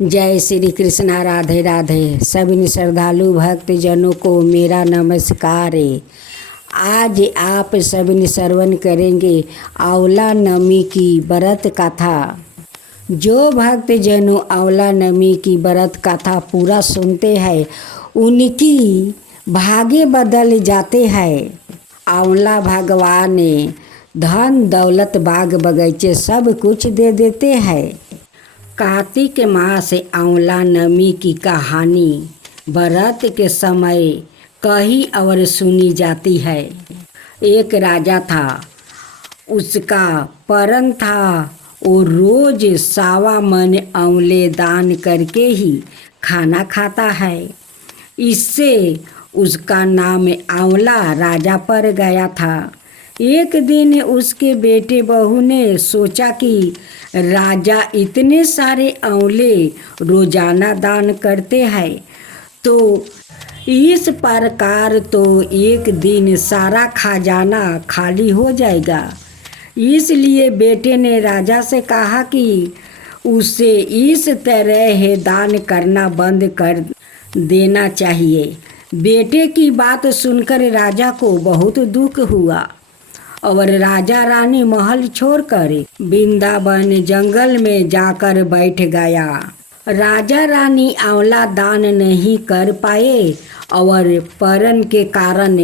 जय श्री कृष्णा। राधे राधे। सभी श्रद्धालु भक्त जनों को मेरा नमस्कार है। आज आप सभी श्रवण करेंगे आंवला नवमी की व्रत कथा। जो भक्त जनों आंवला नवमी की व्रत कथा पूरा सुनते हैं उनकी भाग्य बदल जाते हैं। आंवला भगवान धन दौलत बाग बगीचे सब कुछ दे देते हैं। कार्तिक मास आंवला नवमी की कहानी व्रत के समय कही और सुनी जाती है। एक राजा था, उसका परन था। वो रोज 1.25 मन आंवले दान करके ही खाना खाता है। इससे उसका नाम आंवला राजा पर गया था। एक दिन उसके बेटे बहू ने सोचा कि राजा इतने सारे आंवले रोजाना दान करते हैं तो इस प्रकार तो एक दिन सारा खजाना खाली हो जाएगा। इसलिए बेटे ने राजा से कहा कि उसे इस तरह दान करना बंद कर देना चाहिए। बेटे की बात सुनकर राजा को बहुत दुख हुआ और राजा रानी महल छोड़कर वृंदावन जंगल में जाकर बैठ गया। राजा रानी आंवला दान नहीं कर पाए और परन के कारण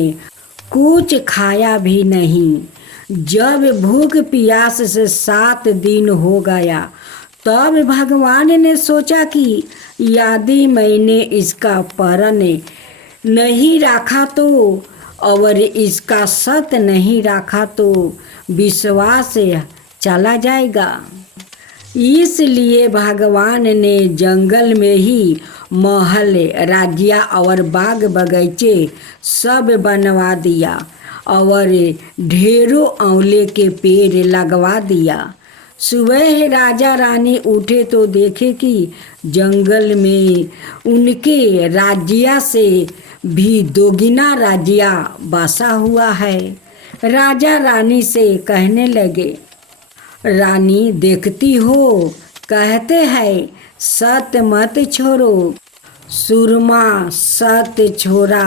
कुछ खाया भी नहीं। जब भूख प्यास से 7 दिन हो गया तब भगवान ने सोचा कि यदि मैंने इसका परन नहीं रखा तो और इसका सत नहीं रखा तो विश्वास चला जाएगा। इसलिए भगवान ने जंगल में ही महल राज्य और बाग बगीचे सब बनवा दिया और ढेरों आंवले के पेड़ लगवा दिया। सुबह राजा रानी उठे तो देखे कि जंगल में उनके राज्य से भी दोगुना राज्य बसा हुआ है। राजा रानी से कहने लगे, रानी देखती हो कहते हैं सत मत छोड़ो, सुरमा सत छोरा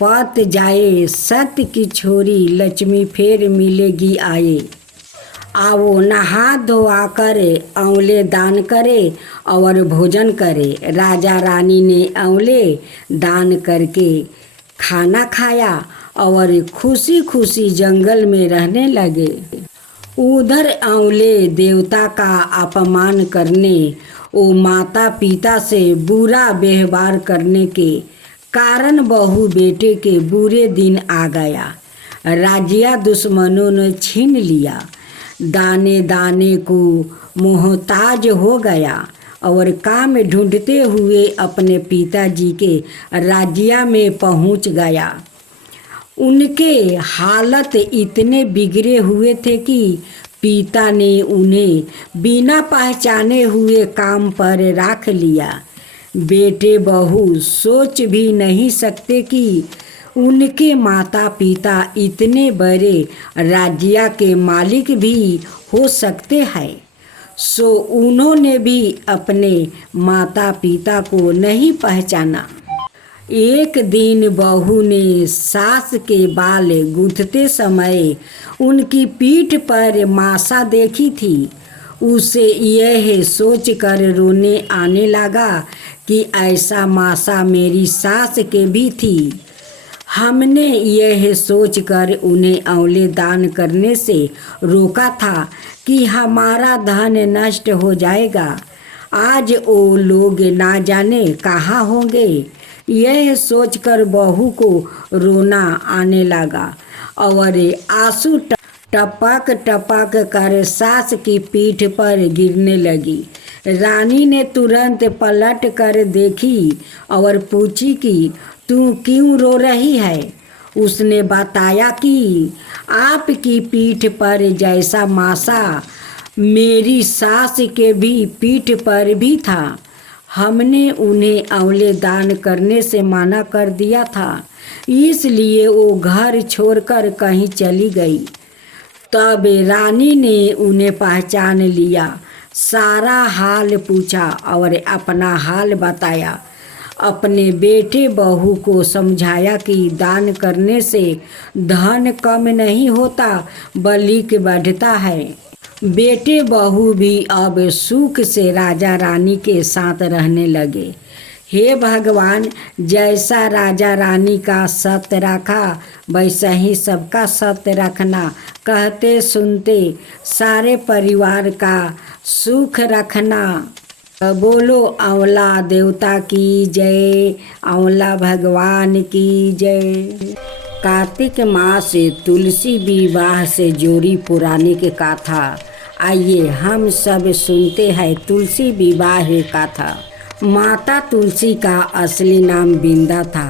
पत जाए, सत्य की छोरी लक्ष्मी फेर मिलेगी आए। आओ नहा धोआ कर आंवले दान करे और भोजन करे। राजा रानी ने आंवले दान करके खाना खाया और खुशी खुशी जंगल में रहने लगे। उधर आंवले देवता का अपमान करने और माता पिता से बुरा व्यवहार करने के कारण बहू बेटे के बुरे दिन आ गया। राज्य दुश्मनों ने छीन लिया। दाने दाने को मोहताज हो गया और काम ढूंढते हुए अपने पिताजी के राज्य में पहुंच गया। उनके हालत इतने बिगड़े हुए थे कि पिता ने उन्हें बिना पहचाने हुए काम पर रख लिया। बेटे बहू सोच भी नहीं सकते कि उनके माता पिता इतने बड़े राज्य के मालिक भी हो सकते हैं। सो उन्होंने भी अपने माता पिता को नहीं पहचाना। एक दिन बहू ने सास के बाल गूंथते समय उनकी पीठ पर मासा देखी थी। उसे यह सोचकर रोने आने लगा कि ऐसा मासा मेरी सास के भी थी। हमने यह सोचकर उन्हें आंवले दान करने से रोका था कि हमारा धन नष्ट हो जाएगा। आज वो लोग ना जाने कहाँ होंगे। यह सोचकर बहू को रोना आने लगा और आंसू टपक टपक कर सास की पीठ पर गिरने लगी। रानी ने तुरंत पलट कर देखी और पूछी कि तू क्यों रो रही है। उसने बताया कि आपकी पीठ पर जैसा मासा मेरी सास के भी पीठ पर भी था। हमने उन्हें आंवले दान करने से मना कर दिया था, इसलिए वो घर छोड़कर कहीं चली गई। तब रानी ने उन्हें पहचान लिया। सारा हाल पूछा और अपना हाल बताया। अपने बेटे बहू को समझाया कि दान करने से धन कम नहीं होता बल्कि बढ़ता है। बेटे बहू भी अब सुख से राजा रानी के साथ रहने लगे। हे भगवान, जैसा राजा रानी का सत्य रखा वैसा ही सबका सत्य रखना। कहते सुनते सारे परिवार का सुख रखना। बोलो आंवला देवता की जय, आंवला भगवान की जय। कार्तिक मास से तुलसी विवाह से जोड़ी पुरानी की कथा। आइए हम सब सुनते हैं तुलसी विवाह कथा। माता तुलसी का असली नाम बिंदा था।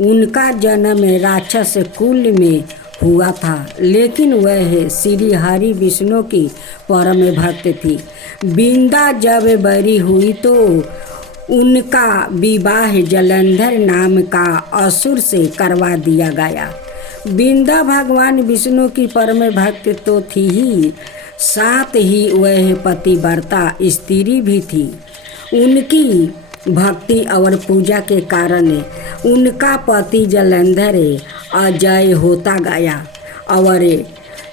उनका जन्म राक्षस कुल में हुआ था, लेकिन वह श्री हरि विष्णु की परम भक्त थी। बिंदा जब बड़ी हुई तो उनका विवाह जलंधर नाम का असुर से करवा दिया गया। बिंदा भगवान विष्णु की परम भक्त तो थी ही, साथ ही वह पतिव्रता स्त्री भी थी। उनकी भक्ति और पूजा के कारण उनका पति जलंधर अजय होता गया और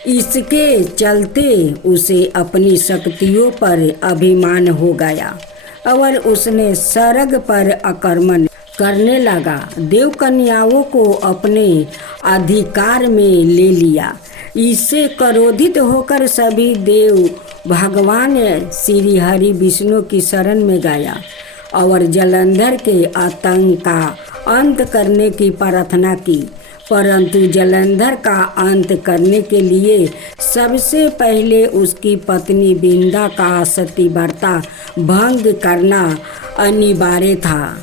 इसके चलते उसे अपनी शक्तियों पर अभिमान हो गया और उसने स्वर्ग पर आक्रमण करने लगा। देव कन्याओं को अपने अधिकार में ले लिया। इससे क्रोधित होकर सभी देव भगवान श्री हरि विष्णु की शरण में गया और जलंधर के आतंक का अंत करने की प्रार्थना की। परंतु जलंधर का अंत करने के लिए सबसे पहले उसकी पत्नी बिंदा का सतीव्रता भंग करना अनिवार्य था।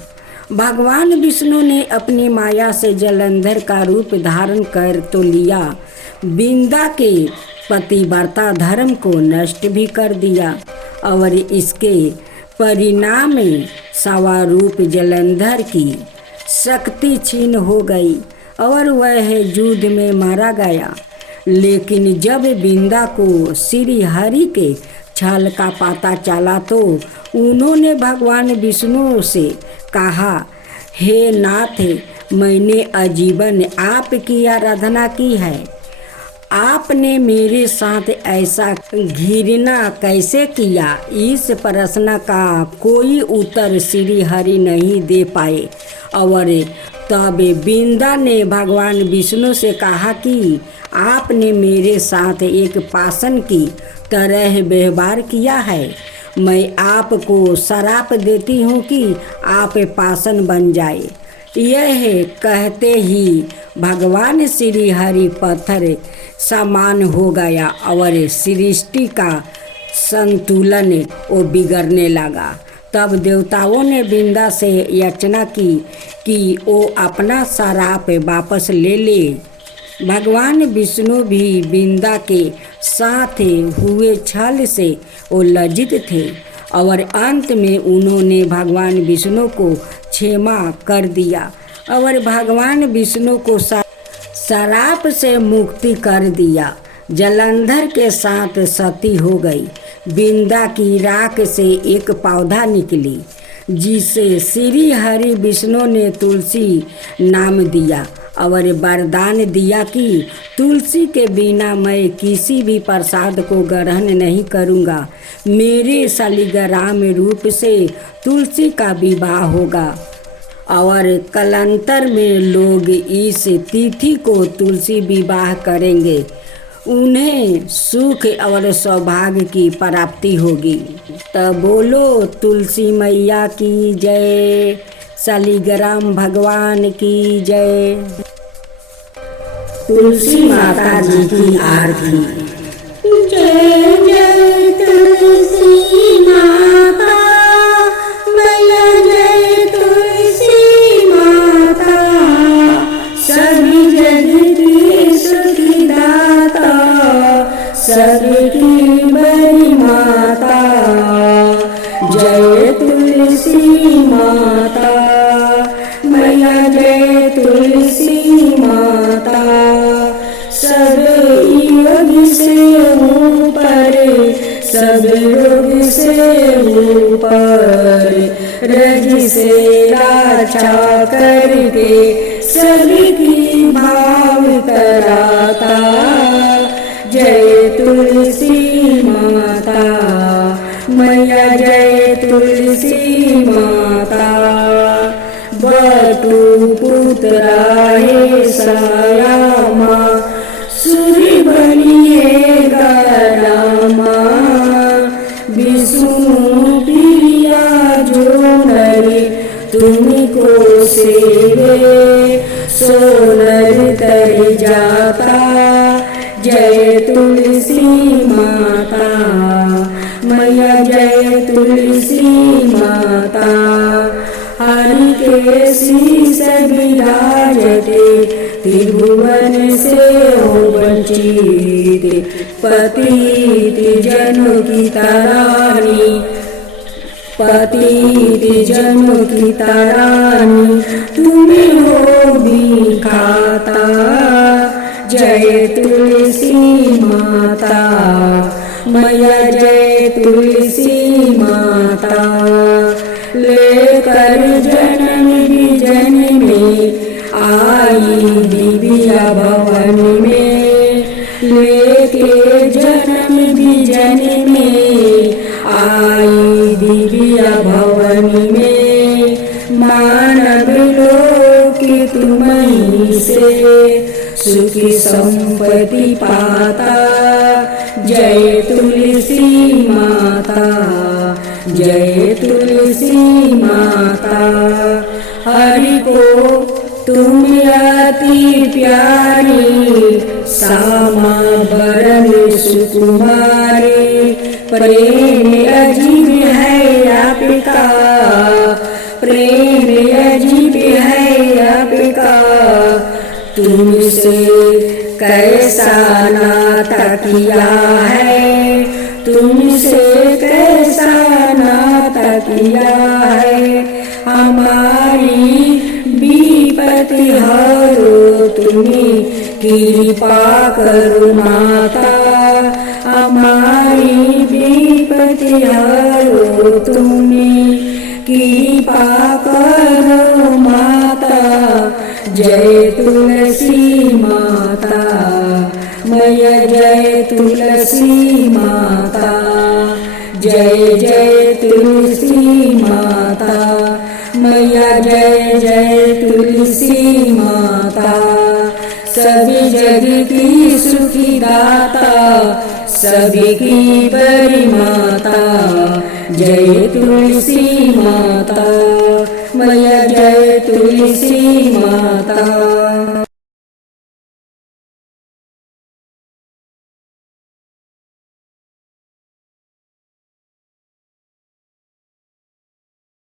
भगवान विष्णु ने अपनी माया से जलंधर का रूप धारण कर तो लिया, बिंदा के पतिव्रता धर्म को नष्ट भी कर दिया और इसके परिणाम में सवारूप जलंधर की शक्ति छीन हो गई और वह युद्ध में मारा गया। लेकिन जब बिंदा को श्री हरि के छल का पता चला तो उन्होंने भगवान विष्णु से कहा, हे नाथ, मैंने आजीवन आपकी आराधना की है, आपने मेरे साथ ऐसा घृणा कैसे किया? इस प्रश्न का कोई उत्तर श्री हरि नहीं दे पाए और तब बिंदा ने भगवान विष्णु से कहा कि आपने मेरे साथ एक पाषाण की तरह व्यवहार किया है। मैं आपको श्राप देती हूँ कि आप पाषाण बन जाए। यह कहते ही भगवान श्री हरि पत्थर समान हो गया और सृष्टि का संतुलन वो बिगड़ने लगा। तब देवताओं ने बिंदा से याचना की कि वो अपना श्राप वापस ले ले। भगवान विष्णु भी बिंदा के साथ हुए छल से वो लज्जित थे और अंत में उन्होंने भगवान विष्णु को क्षमा कर दिया और भगवान विष्णु को श्राप से मुक्ति कर दिया। जलंधर के साथ सती हो गई। बिंदा की राख से एक पौधा निकली जिसे श्री हरि विष्णु ने तुलसी नाम दिया और वरदान दिया कि तुलसी के बिना मैं किसी भी प्रसाद को ग्रहण नहीं करूँगा। मेरे शालिग्राम रूप से तुलसी का विवाह होगा और कालांतर में लोग इस तिथि को तुलसी विवाह करेंगे। उन्हें सुख और सौभाग्य की प्राप्ति होगी। तो बोलो तुलसी मैया की जय, शालिग्राम भगवान की जय। तुलसी माता जी की आरती। जय जय तुलसी माता मैया, जय तुलसी माता, सभी जग की सुखी दाता, सबकी बड़ी माता। जय तुलसी माता मैया, जय तुलसी माता, सब योग से ऊपर, सब योग से ऊपर रज से लाचा करके सभी की भाव कराता। जय तुलसी माता मैया जय तुलसी माता। बटु पुत्रा हे सयामा सूर्य बनिएगा रामा। विष्णु प्रिया जो नर तुमको सेवे सो नर तर जाता। जय तुलसी माता मैया जय तुलसी माता। हरि के शीस विराजते त्रिभुवन से हो वंचित। पतित जनों की तारानी पतित जनों की तारानी तुम्हें हो दिखाता। जय तुलसी माता मैया जय तुलसी माता। लेकर जन्म विजन में आई दिव्या भवन में। लेके जन्म विजन में आई दिव्या भवन में। मानव लोक तुम्हीं से सुखी संपत्ति पाता। जय तुलसी माता जय तुलसी माता। हरि को तुम अति प्यारी सामा बरन सुकुमारी। प्रेम अजीब है आपका प्रेम अजीब है आपका। तुमसे कैसा नाता किया है तुमसे कैसा नाता किया है। हमारी विपत्ति हरो तुम्हें कृपा करो माता। हमारी विपत्ति हरो तुम्हें कृपा करो माता। जय तुलसी माता मैया जय तुलसी माता। जय जय तुलसी माता मैया जय जय तुलसी माता। सभी जग की सुखी दाता सभी की बड़ी माता। जय तुलसी माता मैया जय तुलसी माता।